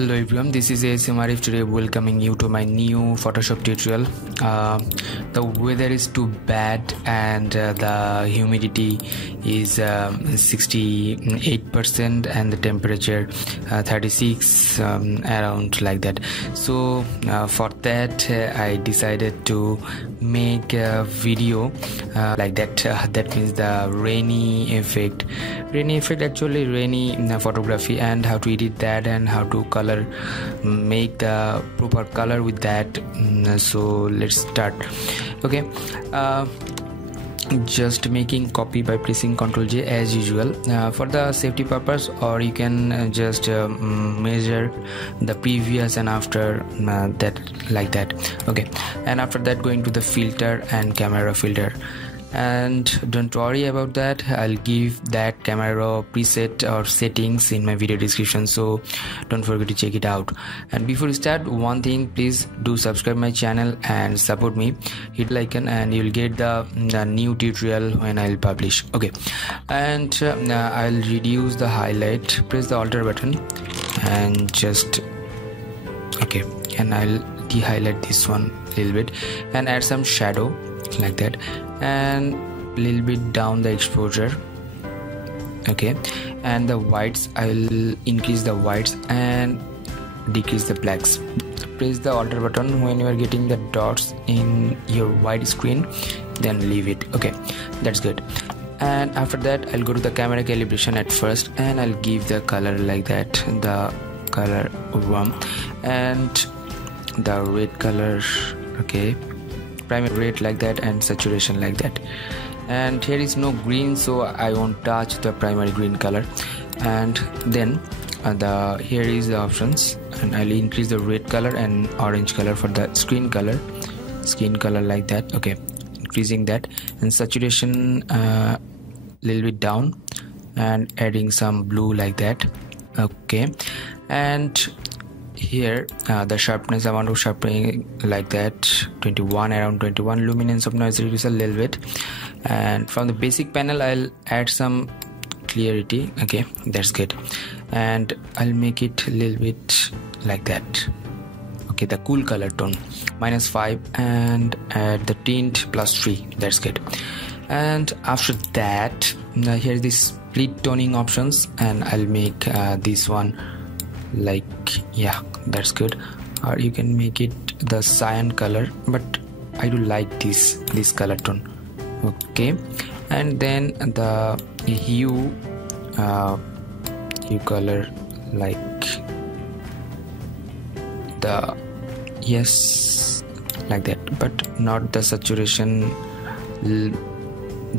Hello everyone, this is ASM Arif today welcoming you to my new Photoshop tutorial. The weather is too bad and the humidity is 68% and the temperature 36 around like that. So for that I decided to make a video like that. That means the rainy effect, actually rainy photography, and how to edit that and how to make the proper color with that. So let's start. Okay, just making copy by pressing Ctrl J as usual for the safety purpose, or you can just measure the previous and after that like that. Okay, and after that going to the filter and camera filter, and don't worry about that, I'll give that camera preset or settings in my video description, so don't forget to check it out. And before we start, one thing, please do subscribe my channel and support me. Hit the icon and you'll get the new tutorial when I'll publish. Okay, and I'll reduce the highlight, press the Alt button and just okay, and I'll de-highlight this one a little bit and add some shadow like that, and a little bit down the exposure. Okay, and the whites, I'll increase the whites and decrease the blacks. Press the Alt button when you are getting the dots in your white screen, then leave it. Okay, that's good. And after that I'll go to the camera calibration at first, and I'll give the color like that, the color warm and the red color. Okay, primary red like that and saturation like that. And here is no green, so I won't touch the primary green color. And then here is the options, and I'll increase the red color and orange color for the skin color like that. Okay, increasing that, and saturation little bit down and adding some blue like that. Okay, and here the sharpness, amount of sharpening like that, 21, around 21. Luminance of noise reduce a little bit, and from the basic panel I'll add some clarity. Okay, that's good, and I'll make it a little bit like that. Okay, the cool color tone -5, and add the tint +3. That's good. And after that here's the split toning options, and I'll make this one like, yeah, that's good. Or you can make it the cyan color, but I do like this color tone. Okay, and then the hue color like the, yes, like that, but not the saturation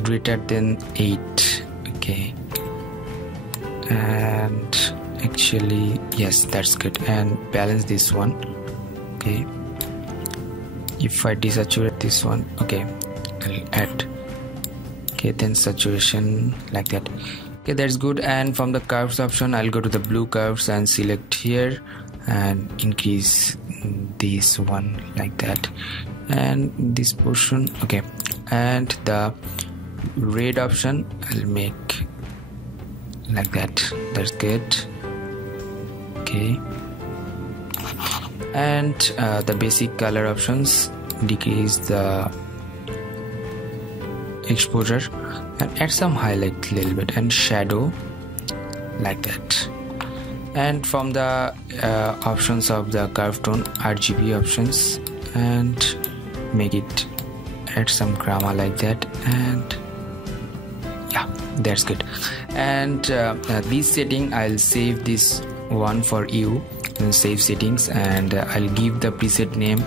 greater than 8. Okay, and actually yes, that's good. And balance this one. Okay, if I desaturate this one, okay, I'll add. Okay, then saturation like that. Okay, that's good. And from the curves option I'll go to the blue curves and select here and increase this one like that, and this portion. Okay, and the red option I'll make like that. That's good. Okay, and the basic color options, decrease the exposure and add some highlight a little bit and shadow like that. And from the options of the curve tone, RGB options, and make it, add some chroma like that, and yeah, that's good. And this setting I'll save this one for you in save settings, and I'll give the preset name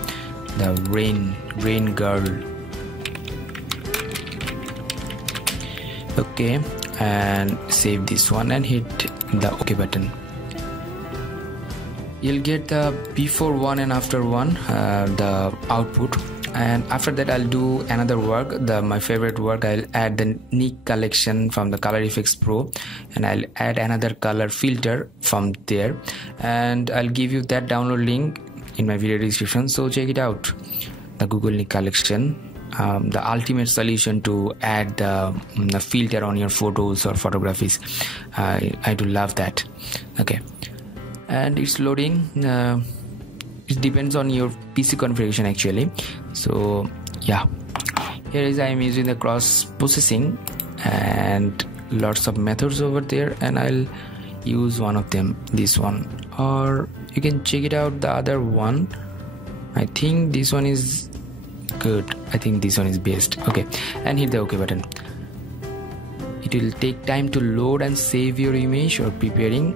the rain girl. Okay, and save this one and hit the OK button. You'll get the before one and after one, the output. And after that I'll do another work, my favorite work. I'll add the Nick collection from the Color Efex Pro, and I'll add another color filter from there, and I'll give you that download link in my video description, so check it out. The Google Nick collection, the ultimate solution to add the filter on your photos or photographies. I do love that. Okay, and it's loading. It depends on your PC configuration actually. So yeah, here is I am using the cross processing and lots of methods over there, and I'll use one of them, this one, or you can check it out the other one. I think this one is good. I think this one is best. Okay, and hit the OK button. It will take time to load and save your image or preparing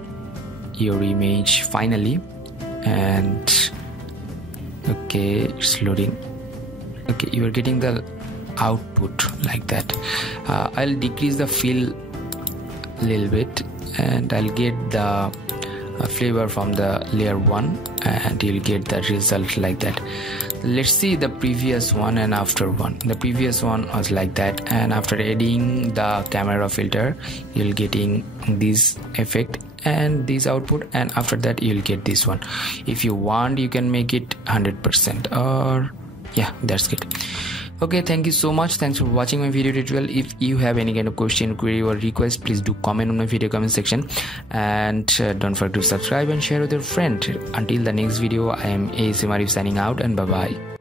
your image finally. And okay, it's loading. Okay, you are getting the output like that. I'll decrease the fill a little bit, and I'll get the flavor from the layer 1, and you'll get the result like that. Let's see the previous one and after one. The previous one was like that, and after adding the camera filter, you'll getting this effect and this output, and after that you'll get this one. If you want, you can make it 100%, or yeah, that's good. Okay, thank you so much. Thanks for watching my video tutorial. If you have any kind of question, query or request, please do comment on my video comment section, and don't forget to subscribe and share with your friend. Until the next video, I am ASM Arif signing out, and bye bye.